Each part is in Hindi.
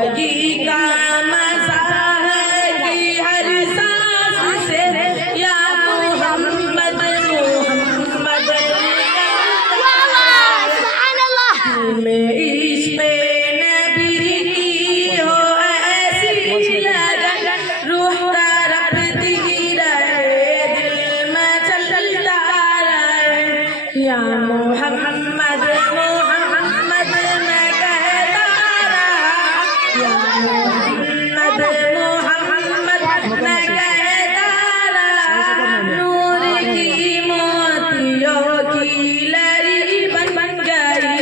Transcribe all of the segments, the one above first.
जिंदगी का मजा है कि हर सांस से या मोहम्मद मोहम्मद में इश्क़ नबी की हो ऐसी लगन रूह तड़पती रहे दिल में चलता रहे या मोहम्मद मोहम्मद मैं कहता रहा या मोहम्मद मोहम्मद मैं कहता रहा नूर की मोतियों की लड़ी बन गई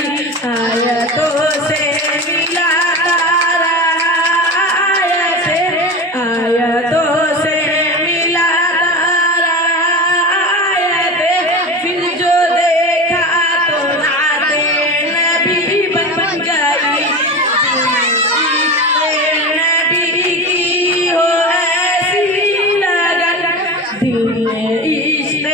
आयतों से मिलाता रहा आयतों से मिलाता रहा आयतें फिर जो देखा तो नाते नबी बन गई नबी की हो ऐसी लगन दिल में इश्क़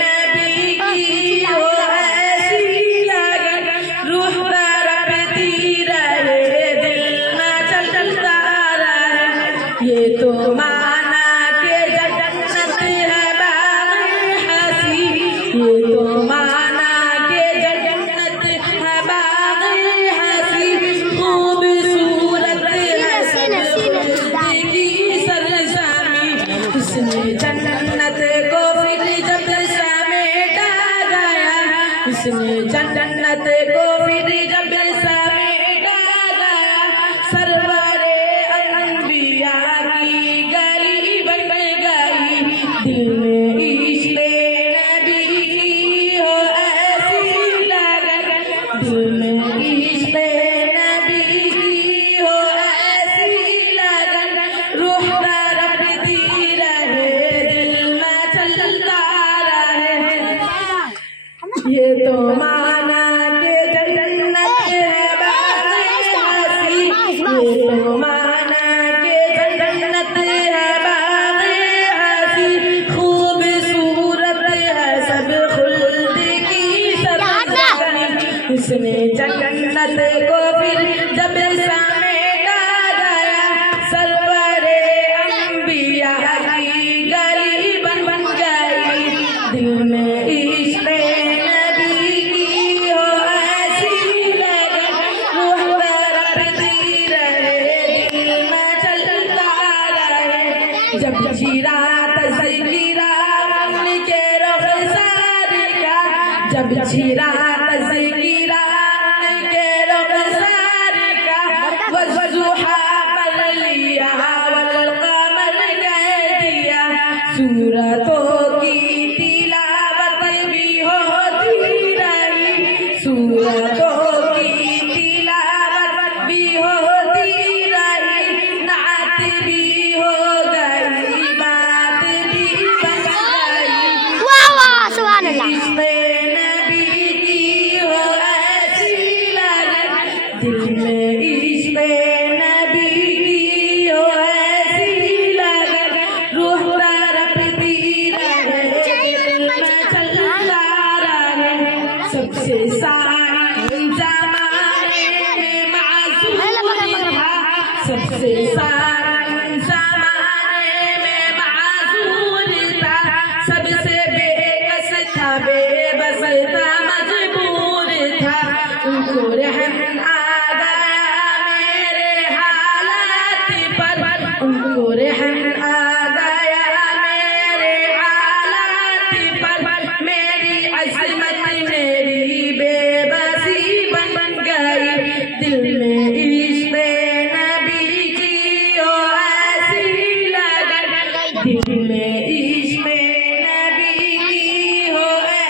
नबी की हो ऐसी लगन रूह तड़पती रहे दिल में चलता रहे ये तो माना के जन्नत है बाग़ हसी ये तो माना के जन्नत है बाग़ हसी खूबसूरत है ज़िंदगी सरसामी इसने जन्नत को फिर जब समेटा गया इसने जन्नत को फिर जब समेटा गया सरवरे अंबिया की गली बन गई दिल में इश्क़ नबी की हो ऐसी लगन दिल में इश्क़ नबी की हो ऐसी लगन रूह तड़पती रहे दिल में चलता रहे ये तो माना के जन्नत है बाग़ हसी ये तो माना के जन्नत है बाग़ हसी खूबसूरत है सब खुल्द की सरज़मीं इसने जन्नत को फिर जब समेटा गया सरवरे अंबिया की गली बन गई दिल में इश्क़ नबी की हो ऐसी लगन रूह तड़पती रहे दिल में चलता रहे जब जीरा तज़किरा उनके रुख़सार का जब जीरा तज़किरा उनके रुख़सार का वज़ुहा पर लिया वल क़मर कह दिया सूरतों की तिलावत भी होती रही सूरतों की तिलावत भी होती रही नात भी हो गई बात भी बन गई सुभान अल्लाह इश्क़ नबी की हो ऐसी लगन दिल में इश्क़ नबी की हो ऐसी लगन रूह तड़पती रहे दिल में चलता रहे सबसे साईं ज़माने में मासूम था सबसे साईं ज़माने में मासूम था सबसे बेकस था बेबस था मजबूर था उनको रहम आ गया मेरे हालात पर उनको रहम आ गया मेरे हालात पर मेरी अज़मत मेरी बेबसी बन गई दिल में इश्क़ नबी की हो ऐसी लगन दिल में इश्क़ नबी की हो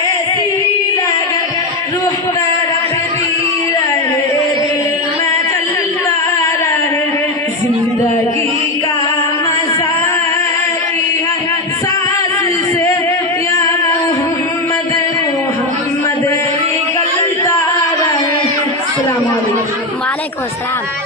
ऐसी लगन रूह तड़पती रहे दिल में चलता रहे जिंदगी का मज़ा की हर सांस से या मोहम्मद मोहम्मद निकलता रहे। अस्सलाम वालेकुम। वालेकुम अस्सलाम।